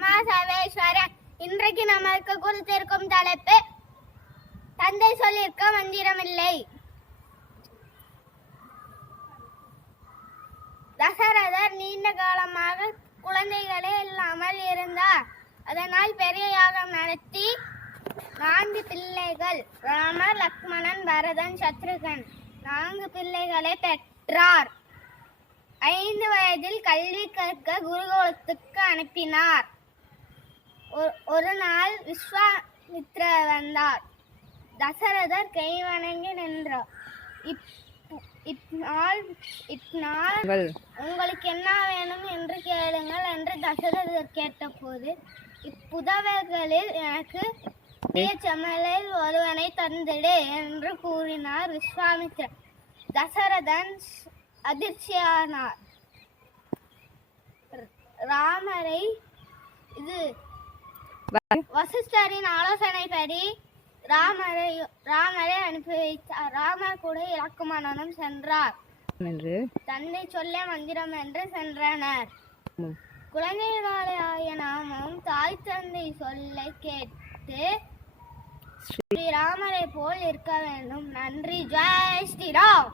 சர்மா சர்வேஸ்வரன் இன்றைக்கு நமக்கு குறித்திருக்கும் தலைப்பு தந்தை சொல்லியிருக்க மந்திரமில்லை. தசரதர் நீண்ட காலமாக குழந்தைகளே இல்லாமல் இருந்தார். அதனால் பெரிய யாகம் நடத்தி நான்கு பிள்ளைகள் ராமர் லக்ஷ்மணன் பரதன் சத்ருகன் நான்கு பிள்ளைகளை பெற்றார். ஐந்து வயதில் கல்வி கற்க குருகுலத்துக்கு அனுப்பினார். ஒரு நாள் விஸ்வாமித்ரர் வந்தார். தசரதர் கை வணங்கி நின்றார் இந்நாள் இந்நாள் உங்கள் உங்களுக்கு என்ன வேணும் என்று கேளுங்கள் என்று தசரதர் கேட்டபோது இப்புதவர்களில் எனக்கு சமலில் ஒருவனை தந்திடு என்று கூறினார் விஸ்வாமித்திரர் தசரதன் அதிர்ச்சியானார். ராமரை இது வசிஷ்டரின் ஆலோசனைப்படி ராமரை ராமரை அனுப்பி வைத்தார். ராமர் கூட இலக்குமணனும் சென்றார். என்று? தந்தை சொல்ல மந்திரம் என்று சென்றனர். குழந்தைகளாய நாமும் தாய் தந்தை சொல்ல கேட்டு ஸ்ரீராமரை போல் இருக்க வேண்டும். நன்றி. ஜெய் ஸ்ரீராம்!